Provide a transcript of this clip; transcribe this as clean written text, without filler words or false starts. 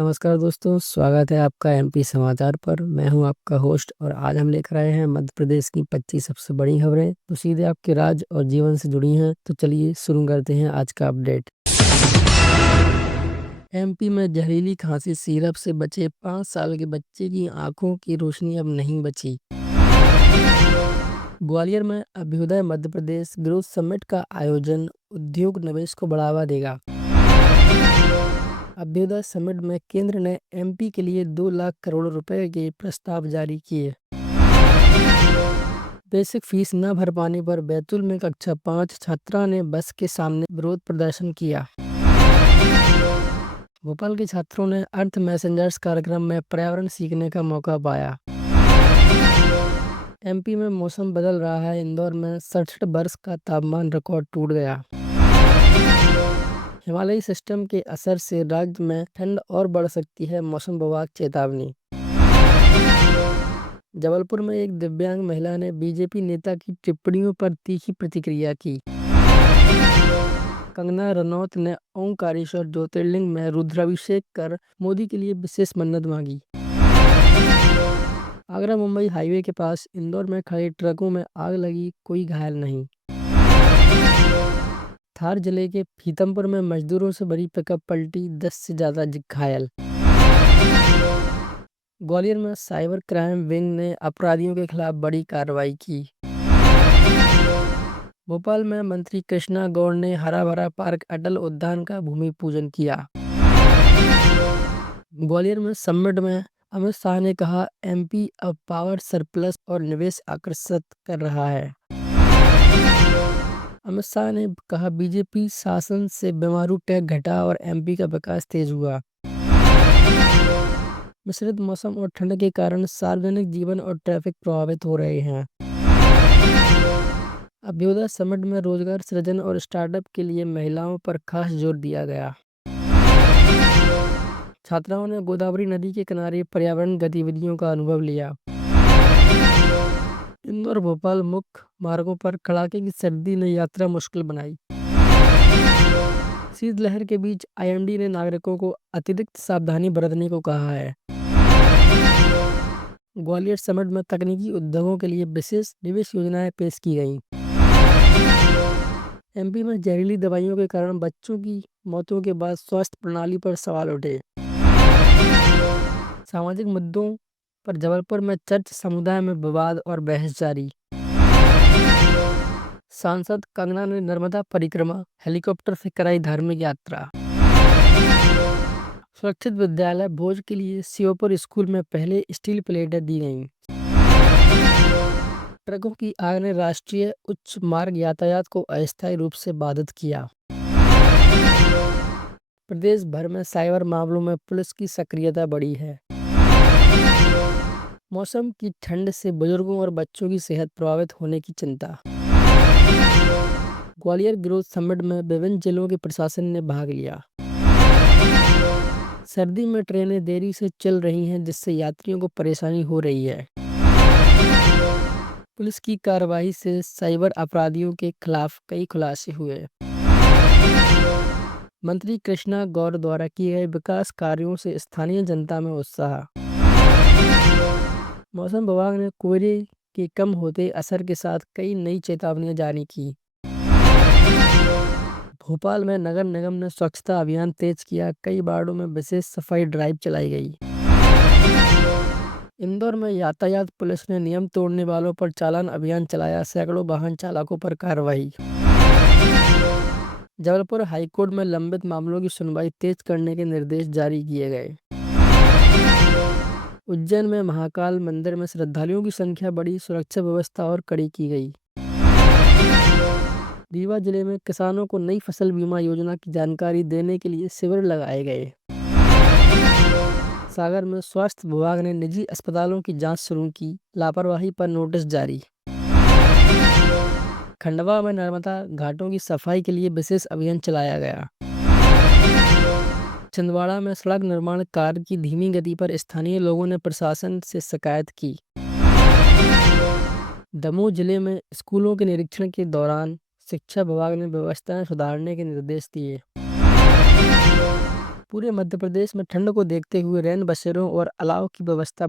नमस्कार दोस्तों, स्वागत है आपका एमपी समाचार पर। मैं हूं आपका होस्ट और आज हम लेकर आए हैं मध्य प्रदेश की 25 सबसे बड़ी खबरें तो सीधे आपके राज्य और जीवन से जुड़ी हैं। तो चलिए शुरू करते हैं आज का अपडेट। एमपी में जहरीली खांसी सिरप से बचे 5 साल के बच्चे की आंखों की रोशनी अब नहीं बची। ग्वालियर में अभ्युदय मध्य प्रदेश ग्रोथ समिट का आयोजन उद्योग निवेश को बढ़ावा देगा। अभ्युदय समिट में केंद्र ने एमपी के लिए 2 लाख करोड़ रुपए के प्रस्ताव जारी किए। बेसिक फीस न भर पाने पर बैतूल में कक्षा 5 छात्रा ने बस के सामने विरोध प्रदर्शन किया। भोपाल के छात्रों ने अर्थ मैसेंजर्स कार्यक्रम में पर्यावरण सीखने का मौका पाया। एमपी में मौसम बदल रहा है। इंदौर में 67 वर्ष का तापमान रिकॉर्ड टूट गया। हिमालयी सिस्टम के असर से राज्य में ठंड और बढ़ सकती है, मौसम विभाग चेतावनी। जबलपुर में एक दिव्यांग महिला ने बीजेपी नेता की टिप्पणियों पर तीखी प्रतिक्रिया की। कंगना रनौत ने ओंकारेश्वर ज्योतिर्लिंग में रुद्राभिषेक कर मोदी के लिए विशेष मन्नत मांगी। आगरा मुंबई हाईवे के पास इंदौर में खड़े ट्रकों में आग लगी, कोई घायल नहीं। धार जिले के पीथमपुर में मजदूरों से भरी पिकअप पलटी, 10 से ज्यादा घायल। ग्वालियर में साइबर क्राइम विंग ने अपराधियों के खिलाफ बड़ी कार्रवाई की। भोपाल में मंत्री कृष्णा गौड़ ने हरा भरा पार्क अटल उद्यान का भूमि पूजन किया। ग्वालियर में समिट में अमित शाह ने कहा, एमपी अब पावर सरप्लस और निवेश आकर्षित कर रहा है। अमित शाह ने कहा, बीजेपी शासन से बीमारू टैक्स घटा और एमपी का विकास तेज हुआ। मिश्रित मौसम और ठंड के कारण सार्वजनिक जीवन और ट्रैफिक प्रभावित हो रहे हैं। अभ्युदय समिट में रोजगार सृजन और स्टार्टअप के लिए महिलाओं पर खास जोर दिया गया। छात्राओं ने गोदावरी नदी के किनारे पर्यावरण गतिविधियों का अनुभव लिया। इंदौर भोपाल मुख्य मार्गों पर कड़ाके की सर्दी ने यात्रा मुश्किल बनाई। शीतलहर के बीच आईएमडी ने नागरिकों को अतिरिक्त सावधानी बरतने को कहा है। ग्वालियर समिट में तकनीकी उद्योगों के लिए विशेष निवेश योजनाएं पेश की गईं। एमपी में जहरीली दवाइयों के कारण बच्चों की मौतों के बाद स्वास्थ्य प्रणाली पर सवाल उठे। सामाजिक मुद्दों पर जबलपुर में चर्च समुदाय में विवाद और बहस जारी। सांसद कंगना ने नर्मदा परिक्रमा हेलीकॉप्टर से कराई धार्मिक यात्रा। सुरक्षित विद्यालय भोज के लिए शिवपुर स्कूल में पहले स्टील प्लेटें दी गईं। ट्रकों की आग ने राष्ट्रीय उच्च मार्ग यातायात को अस्थायी रूप से बाधित किया। प्रदेश भर में साइबर मामलों में पुलिस की सक्रियता बढ़ी है। मौसम की ठंड से बुजुर्गों और बच्चों की सेहत प्रभावित होने की चिंता। ग्वालियर ग्रोथ समिट में विभिन्न जिलों के प्रशासन ने भाग लिया। सर्दी में ट्रेनें देरी से चल रही हैं, जिससे यात्रियों को परेशानी हो रही है। पुलिस की कार्रवाई से साइबर अपराधियों के खिलाफ कई खुलासे हुए। मंत्री कृष्णा गौड़ द्वारा किए गए विकास कार्यों से स्थानीय जनता में उत्साह। मौसम विभाग ने कोहरे के कम होते असर के साथ कई नई चेतावनियां जारी की। भोपाल में नगर निगम ने स्वच्छता अभियान तेज किया, कई वार्डों में विशेष सफाई ड्राइव चलाई गई। इंदौर में यातायात पुलिस ने नियम तोड़ने वालों पर चालान अभियान चलाया, सैकड़ों वाहन चालकों पर कार्रवाई। जबलपुर हाईकोर्ट में लंबित मामलों की सुनवाई तेज करने के निर्देश जारी किए गए। उज्जैन में महाकाल मंदिर में श्रद्धालुओं की संख्या बढ़ी, सुरक्षा व्यवस्था और कड़ी की गई। रीवा जिले में किसानों को नई फसल बीमा योजना की जानकारी देने के लिए शिविर लगाए गए। सागर में स्वास्थ्य विभाग ने निजी अस्पतालों की जांच शुरू की, लापरवाही पर नोटिस जारी। खंडवा में नर्मदा घाटों की सफाई के लिए विशेष अभियान चलाया गया। छिंदवाड़ा में सड़क निर्माण कार्य की धीमी गति पर स्थानीय लोगों ने प्रशासन से शिकायत की। दमोह जिले में स्कूलों के निरीक्षण के दौरान शिक्षा विभाग ने व्यवस्थाएं सुधारने के निर्देश दिए। पूरे मध्य प्रदेश में ठंड को देखते हुए रैन बसेरों और अलाव की व्यवस्था